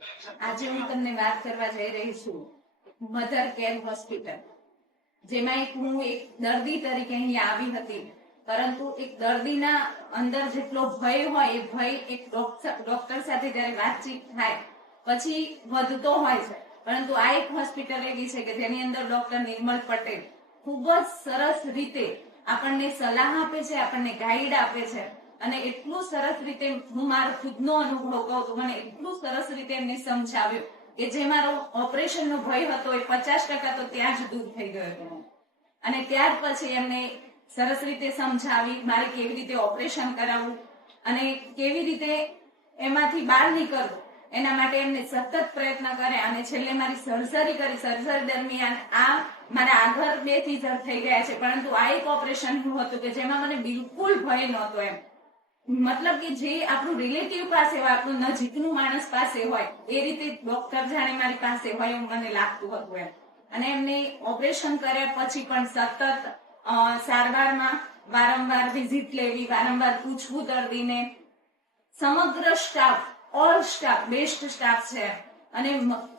આજે હું તમને વાત કરવા જઈ રહી છું મધર કેર હોસ્પિટલ, જેમાં હું એક દર્દી તરીકે અહીં આવી હતી, પરંતુ એક દર્દીના અંદર જેટલો ભય હોય એ ભય એક ડોક્ટર સાથે જ્યારે વાતચીત થાય પછી વધતો હોય છે, પરંતુ આ એક હોસ્પિટલ એવી છે કે જેની અંદર ડોક્ટર નિર્મલ પટેલ ખૂબ જ સરસ રીતે આપણને સલાહ આપે છે, આપણને ગાઈડ આપે છે અને એટલું સરસ રીતે હું મારો ખુદનો અનુભવ કહું તો મને એટલું સરસ રીતે એમને સમજાવ્યું કે જે મારો ઓપરેશનનો ભય હતો એ 50% તો ત્યાં જ દૂર થઈ ગયો હતો. અને ત્યાર પછી એમને સરસ રીતે સમજાવી મારે કેવી રીતે ઓપરેશન કરાવવું અને કેવી રીતે એમાંથી બહાર નીકળવું એના માટે એમને સતત પ્રયત્ન કર્યા અને છેલ્લે મારી સર્જરી કરી. સર્જરી દરમિયાન આ મારા આગળ 2 સીઝર થઈ ગયા છે, પરંતુ આ એક ઓપરેશન હતું કે જેમાં મને બિલકુલ ભય નહોતો. એમ મતલબ કે જે આપણું રિલેટિવ પાસે હોય, આપણું નજીકનું માણસ પાસે હોય એ રીતે ડોક્ટર જાણે મારી પાસે હોય એવું મને લાગતું હતું એમ. અને એમને ઓપરેશન કર્યા પછી પણ સતત સારવારમાં વારંવાર વિઝિટ લેવી, વારંવાર પૂછવું દર્દીને. સમગ્ર staff, all staff best staff છે અને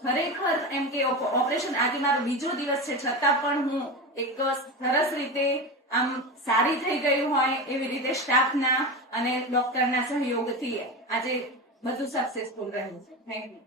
ખરેખર એમ કે ઓપરેશન આજે મારો બીજો દિવસ છે છતાં પણ હું એક સરસ રીતે આમ સારી થઈ ગયું હોય એવી રીતે સ્ટાફના અને ડોક્ટરના સહયોગથી આજે બધું સક્સેસફુલ રહ્યું છે. Thank you.